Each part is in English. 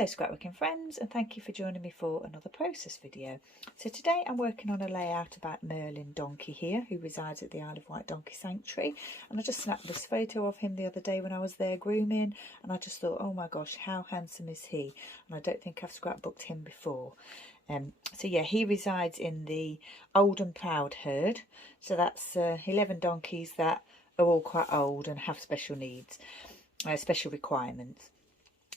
Hello scrapbooking friends, and thank you for joining me for another process video. So today I'm working on a layout about Merlin donkey here, who resides at the Isle of Wight Donkey Sanctuary, and I just snapped this photo of him the other day when I was there grooming, and I just thought, oh my gosh, how handsome is he? And I don't think I've scrapbooked him before. So yeah, he resides in the Old and Proud herd, so that's 11 donkeys that are all quite old and have special needs, special requirements.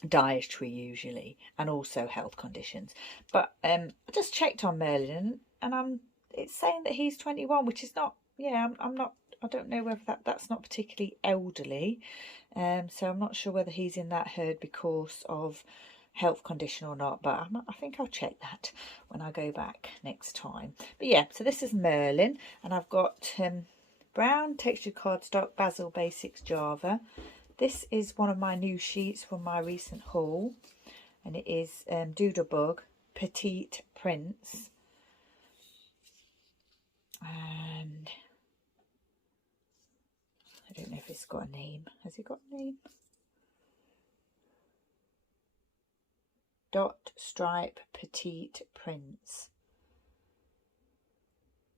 Dietary usually, and also health conditions. But I just checked on Merlin, and it's saying that he's 21, which is not, yeah, I'm not, I don't know whether that's not particularly elderly, so I'm not sure whether he's in that herd because of health condition or not, but I think I'll check that when I go back next time. But yeah, so this is Merlin, and I've got brown textured cardstock, Bazzill Basics Java. This is one of my new sheets from my recent haul, and it is Doodlebug Petite Prints, and I don't know if it's got a name. Has it got a name? Dot Stripe Petite Prints.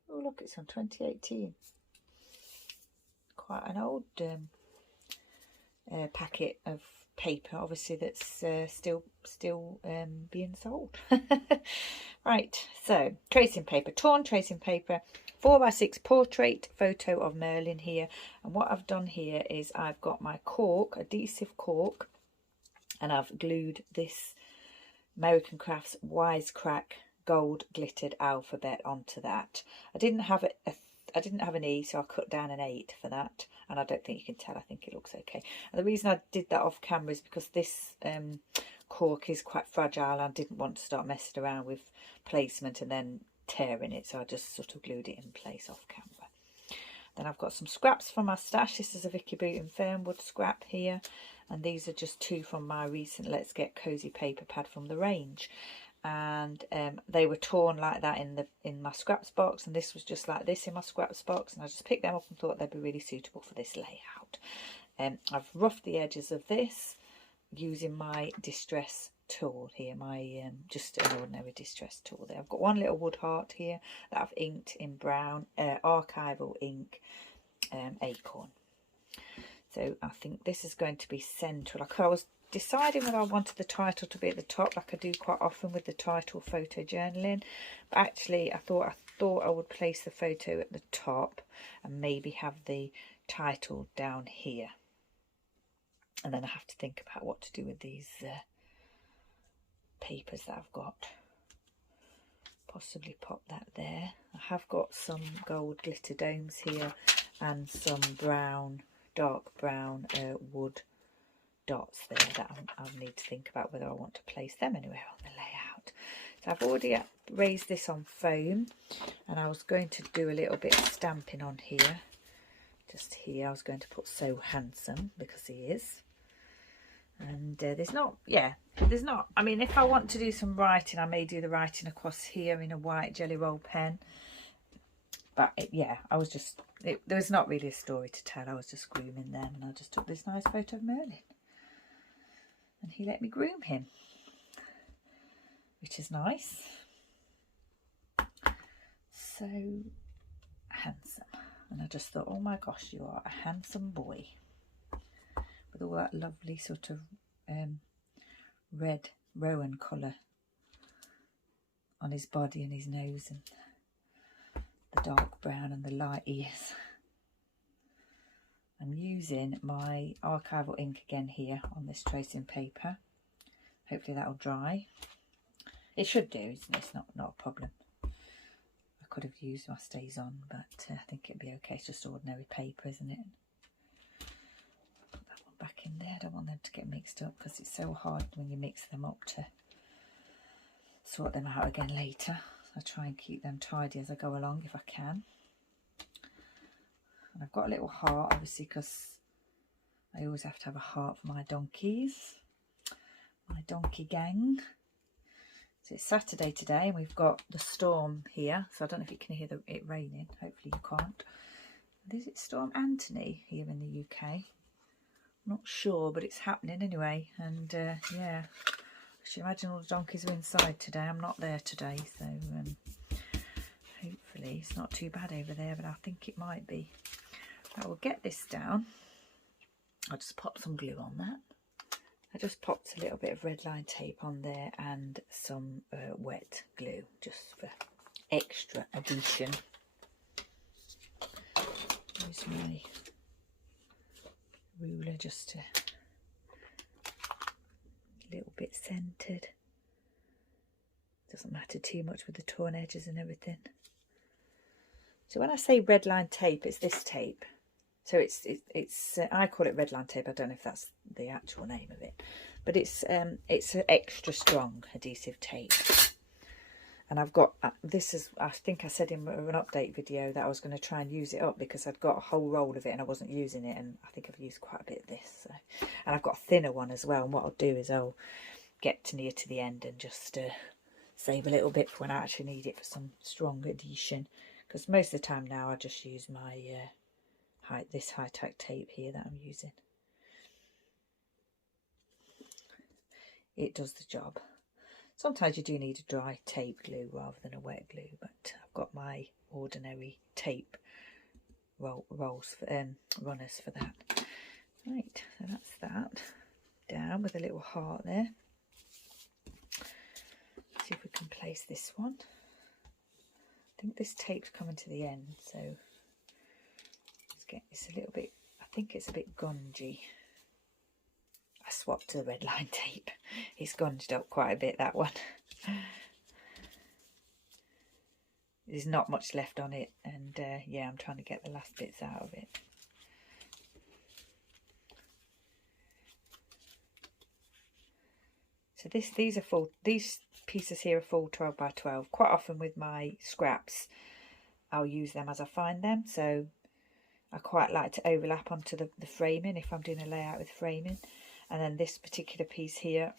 Oh look, it's from 2018. Quite an old packet of paper, obviously, that's still being sold. Right, so tracing paper, torn tracing paper, 4x6 portrait photo of Merlin here, and what I've done here is I've got my cork, adhesive cork, and I've glued this American Crafts Wisecrack gold glittered alphabet onto that. I didn't have an E, so I cut down an 8 for that, and I don't think you can tell. I think it looks okay. And the reason I did that off camera is because this cork is quite fragile. I didn't want to start messing around with placement and then tearing it, so I just sort of glued it in place off camera. Then I've got some scraps from my stash. This is a Vicky Booten Fernwood scrap here, and these are just 2 from my recent Let's Get Cozy paper pad from the range. And they were torn like that in my scraps box, and this was just like this in my scraps box, and I just picked them up and thought they'd be really suitable for this layout. I've roughed the edges of this using my distress tool here, my just an ordinary distress tool there. I've got one little wood heart here that I've inked in brown archival ink acorn. So I think this is going to be central. Like I was deciding whether I wanted the title to be at the top, like I do quite often with the title photo journaling, but actually I thought I would place the photo at the top and maybe have the title down here, and then I have to think about what to do with these papers that I've got. Possibly pop that there. I have got some gold glitter domes here and some brown, dark brown wood dots there that I'll need to think about whether I want to place them anywhere on the layout. So I've already raised this on foam, and I was going to do a little bit of stamping on here. Just here I was going to put "so handsome" because he is. And there's not, I mean, if I want to do some writing, I may do the writing across here in a white Gelly Roll pen. But yeah, I was just, there was not really a story to tell. I was just grooming them, and I just took this nice photo of Merlin. And he let me groom him, which is nice. So handsome. And I just thought, oh my gosh, you are a handsome boy. With all that lovely sort of red rowan colour on his body and his nose, and the dark brown and the light ears. I'm using my archival ink again here on this tracing paper. Hopefully that'll dry. It should do, isn't it? It's not a problem. I could have used my Stays On, but I think it'd be okay. It's just ordinary paper, isn't it? Put that one back in there. I don't want them to get mixed up because it's so hard when you mix them up to sort them out again later. I try and keep them tidy as I go along if I can. And I've got a little heart, obviously, because I always have to have a heart for my donkeys, my donkey gang. So it's Saturday today, and we've got the storm here. So I don't know if you can hear it raining. Hopefully you can't. Is it Storm Anthony here in the UK? I'm not sure, but it's happening anyway. And yeah, Just imagine all the donkeys are inside today. I'm not there today, so hopefully it's not too bad over there, but I think it might be. I will get this down. I'll just pop some glue on that. I just popped a little bit of red line tape on there and some wet glue just for extra adhesion. Use my ruler just to a little bit centered. Doesn't matter too much with the torn edges and everything. So when I say red line tape, it's this tape. So it's I call it red line tape. I don't know if that's the actual name of it, but it's an extra strong adhesive tape. And I've got this is, I think I said in an update video that I was going to try and use it up because I'd got a whole roll of it and I wasn't using it, and I think I've used quite a bit of this. So. And I've got a thinner one as well. And what I'll do is I'll get near to the end and just save a little bit for when I actually need it for some strong adhesion. Because most of the time now I just use my this high-tack tape here that I'm using. It does the job. Sometimes you do need a dry tape glue rather than a wet glue, but I've got my ordinary tape runners for that. Right, so that's that. Down with a little heart there. See if we can place this one. I think this tape's coming to the end, so let's get this a little bit, I think it's a bit gungy. I swapped to the red line tape. It's gunged up quite a bit, that one. There's not much left on it, and yeah, I'm trying to get the last bits out of it. So these pieces here are full 12 by 12. Quite often with my scraps, I'll use them as I find them. So I quite like to overlap onto the framing if I'm doing a layout with framing. And then this particular piece here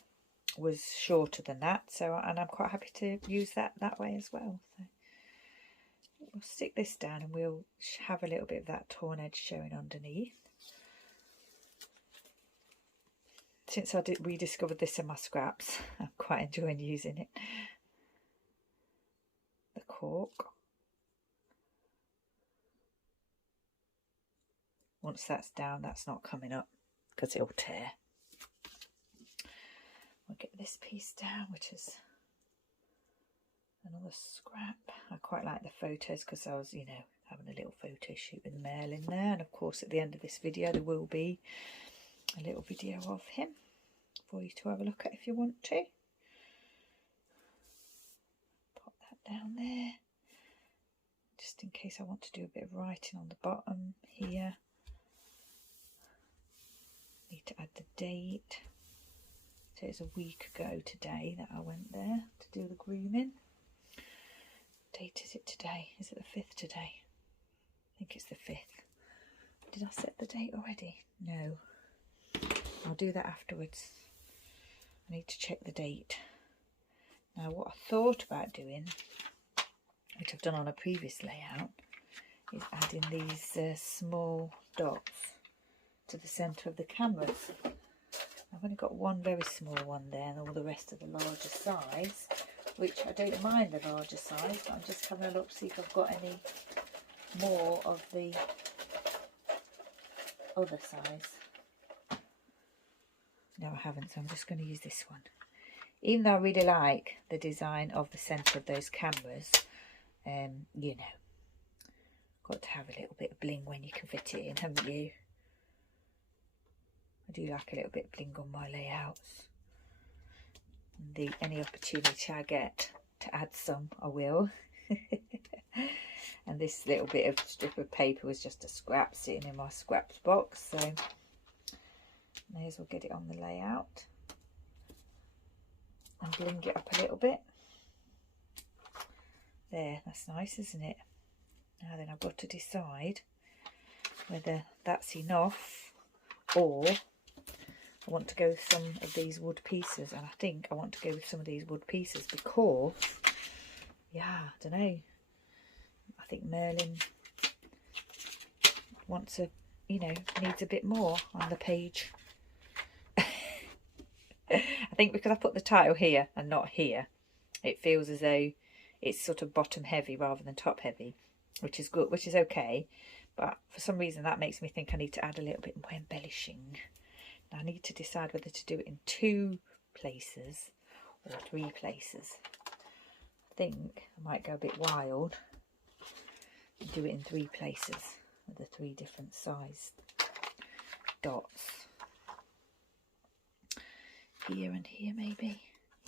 was shorter than that, so and I'm quite happy to use that way as well. So we'll stick this down and we'll have a little bit of that torn edge showing underneath. Since I rediscovered this in my scraps, I'm quite enjoying using it. The cork. Once that's down, that's not coming up because it'll tear. We'll get this piece down, which is another scrap. I quite like the photos because I was, you know, having a little photo shoot with Merlin there. And of course, at the end of this video, there will be a little video of him for you to have a look at if you want to. Pop that down there, just in case I want to do a bit of writing on the bottom here. Need to add the date. So it's a week ago today that I went there to do the grooming. What date is it today? Is it the 5th today? I think it's the 5th. Did I set the date already? No. I'll do that afterwards. I need to check the date. Now what I thought about doing, which I've done on a previous layout, is adding these small dots to the centre of the canvas. I've only got one very small one there and all the rest of the larger size, which I don't mind the larger size, but I'm just having a look to see if I've got any more of the other size. No, I haven't, so I'm just going to use this one. Even though I really like the design of the centre of those cameras, you know, got to have a little bit of bling when you can fit it in, haven't you? I do like a little bit of bling on my layouts. Any opportunity I get to add some, I will. And this little bit of strip of paper was just a scrap sitting in my scraps box, so may as well get it on the layout and bling it up a little bit. There, that's nice, isn't it? Now then, I've got to decide whether that's enough or I want to go with some of these wood pieces, and I think I want to go with some of these wood pieces because, yeah, I don't know, I think Merlin wants a, you know, needs a bit more on the page. I think because I put the title here and not here, it feels as though it's sort of bottom heavy rather than top heavy, which is good, which is okay. But for some reason that makes me think I need to add a little bit more embellishing. Now I need to decide whether to do it in 2 places or 3 places. I think I might go a bit wild and do it in 3 places with the 3 different size dots. Here and here, maybe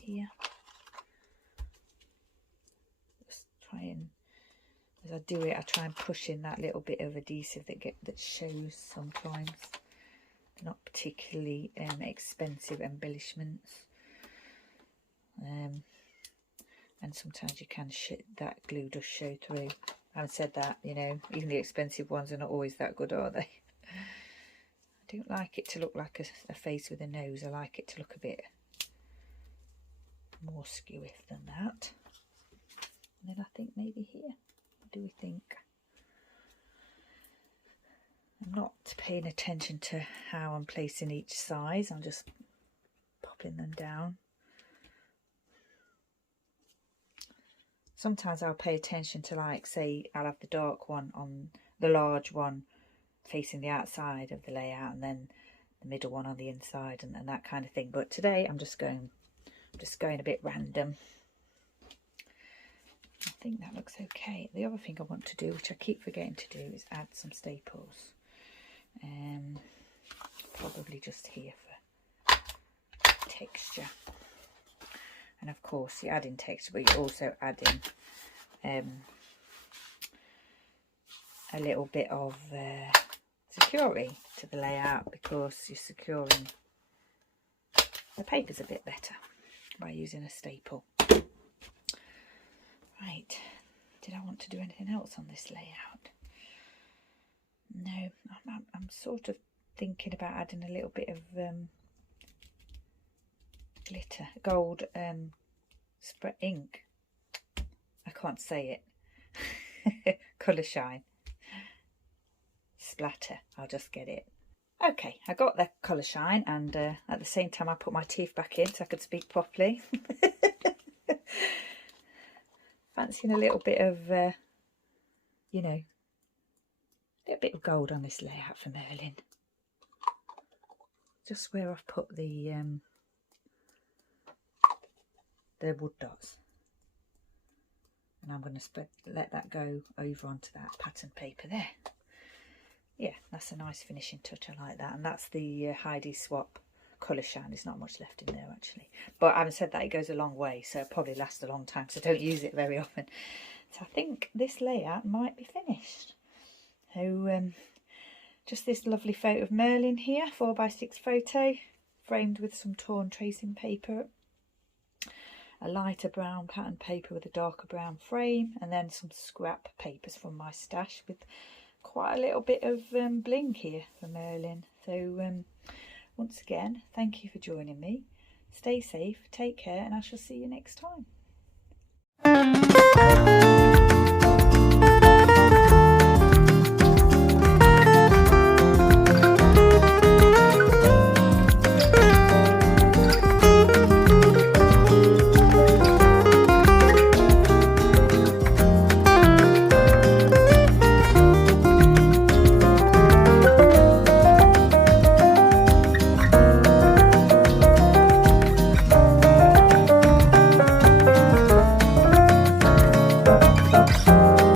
here. Just try and, as I do it, I try and push in that little bit of adhesive that shows sometimes. Not particularly expensive embellishments, and sometimes you can that glue does show through. Having said that, you know, even the expensive ones are not always that good, are they? I don't like it to look like a face with a nose. I like it to look a bit more skewy than that. And then I think maybe here, what do we think? I'm not paying attention to how I'm placing each size. I'm just popping them down. Sometimes I'll pay attention to, like, say I'll have the dark one on the large one facing the outside of the layout, and then the middle one on the inside, and that kind of thing. But today I'm just going a bit random. I think that looks okay. The other thing I want to do, which I keep forgetting to do, is add some staples. Probably just here for texture. And of course you're adding texture, but you're also adding a little bit of security to the layout, because you're securing the papers a bit better by using a staple. Right, did I want to do anything else on this layout? No, I'm sort of thinking about adding a little bit of glitter, gold spread ink. I can't say it. Colour shine. Splatter. I'll just get it. Okay, I got the colour shine, and at the same time I put my teeth back in so I could speak properly. Fancying a little bit of, you know, a little bit of gold on this layout for Merlin. Just where I've put the wood dots. And I'm going to let that go over onto that pattern paper there. Yeah, that's a nice finishing touch. I like that. And that's the Heidi Swapp colour shine. There's not much left in there actually. But having said that, it goes a long way, so it'll probably last a long time, so don't use it very often. So I think this layout might be finished. So just this lovely photo of Merlin here, 4x6 photo, framed with some torn tracing paper, a lighter brown pattern paper with a darker brown frame, and then some scrap papers from my stash with quite a little bit of bling here for Merlin. So once again, thank you for joining me. Stay safe, take care, and I shall see you next time.